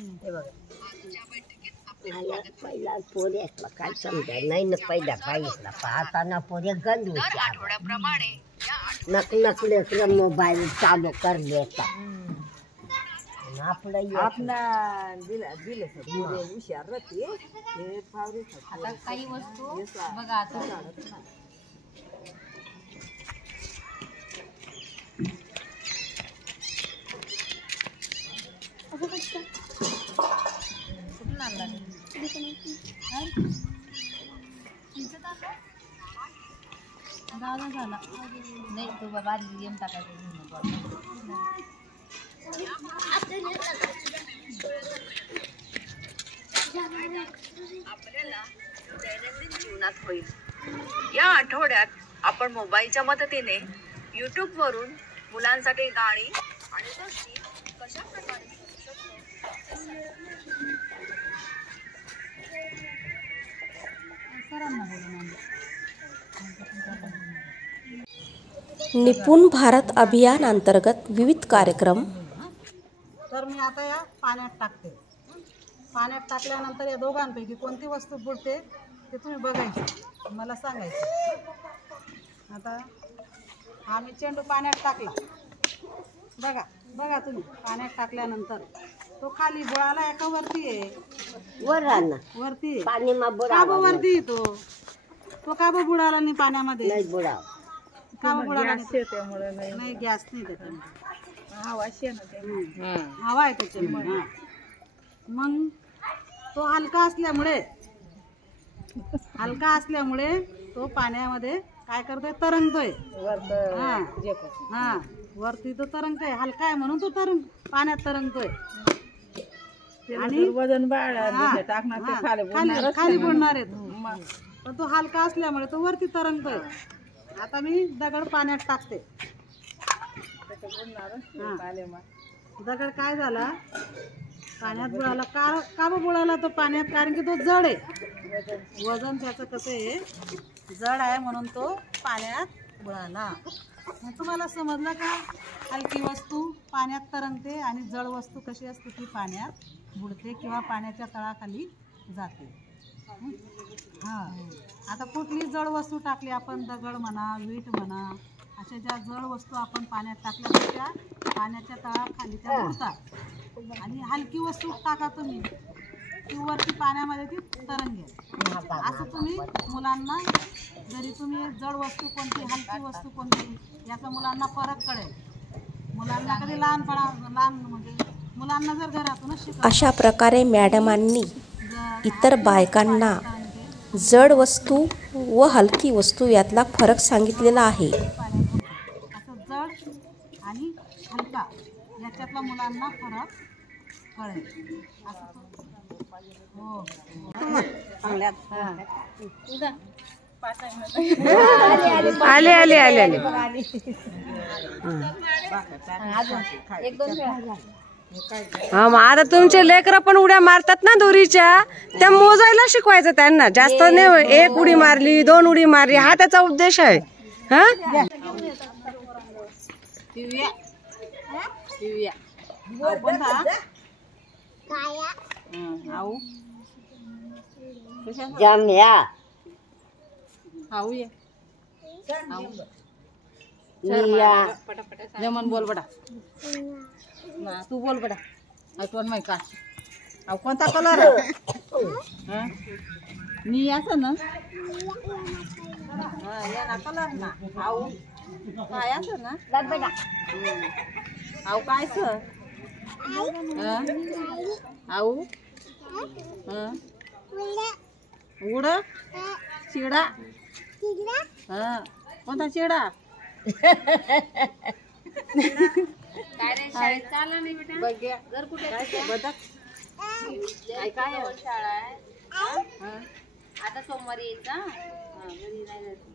हे बघा मला पहिला पोऱ्यातला काय समजाय नाही ना पहिल्या बाईसला पाहताना पोरे गंध नक नकले मोबाईल चालू करले आपलं आपला दिलं हुशार राहते हे फावरे आता काही वस्तू बघा आता झाला नाही तो बाबा गेम टाकायचा आपल्याला दैनंदिन जीवनात होईल या आठवड्यात आपण मोबाईलच्या मदतीने YouTube वरून मुलांसाठी गाणी आणि गोष्टी कशा प्रकारे शिकू निपुण भारत अभियान अंतर्गत विविध कार्यक्रम। तर मी आता या पाण्यात टाकते। पाण्यात टाकल्यानंतर या दोघांपैकी कोणती वस्तू बुडते ते तुम्ही बघायचं, मला सांगायचं। आता आम्ही चेंडू पाण्यात टाकला, बघा बघा तुम्ही पाण्यात टाकल्यानंतर तो खाली बुडाला एका वरती आहे, वर राहणार वरती पाणी मा का वरती तो का बुडाला नाही पाण्यामध्ये? नाही बुडाव का बुडाला नाही? गॅस नाही त्याच्यामध्ये, हवा आहे त्याच्यामध्ये। मग तो हलका असल्यामुळे तो पाण्यामध्ये काय करतोय, तरंगतोय। हा वरती तो तरंगतोय, हलका आहे म्हणून तो पाण्यात तरंगतोय आणि वजन खाली बुडणार आहे, पण तो हलका असल्यामुळे तो वरती तरंगतोय। आता मी दगड पाण्यात टाकते। दगड काय झाला, पाण्यात बुडाला। का बुडाला तो पाण्यात? कारण की तो जड आहे, वजन त्याचं कसं आहे, जड आहे म्हणून तो पाण्यात बुडाला। मग तुम्हाला समजलं का, हलकी वस्तू पाण्यात तरंगते आणि जड वस्तू कशी असते ती पाण्यात बुडते किंवा पाण्याच्या तळाखाली जाते। हां आता कुठली जड वस्तू टाकली आपण, दगड म्हणा वीट म्हणा, अशा ज्या जड वस्तू आपण पाण्यात टाकल्या तर त्या पाण्याच्या तळाखाली त्या बुडतात। आणि हलकी वस्तू टाका तुम्ही, ती वरती पाण्यामध्ये ती तरंगेल। असं तुम्ही मुलांना, जरी तुम्ही जड वस्तू कोणती हलकी वस्तू कोणती याचा मुलांना फरक कळेल। मुलांना कधी लहान म्हणजे मुलांना जर घरातूनच शिकवलं, अशा प्रकारे मॅडमांनी इतर बायकांना जड वस्तू व हलकी वस्तू यातला फरक सांगितलेला आहे। असं जड आणि हलका याच्यातला मुलांना फरक कळेल। आले आले आले आले हा मग आता तुमचे लेकरं पण उड्या मारतात ना दोरीच्या, त्या मोजायला शिकवायचं त्यांना। जास्त नाही, एक उडी मारली 2 उडी मारली हा त्याचा उद्देश आहे। हा जाम्या जमन बोल बडा, तू बोल बडा। आठवण माहिती का, अहो कोणता कलर आहे? मी असं ना या कलर ना, आऊ काय असं ना आऊ काय सर आऊ उड चिडा, कोणता चिडा? काय रे शाळेत चालला नाही बेटा? घर कुठे? काय शाळा आहे? आता सोमवारी यायचा घरी नाही जायचं।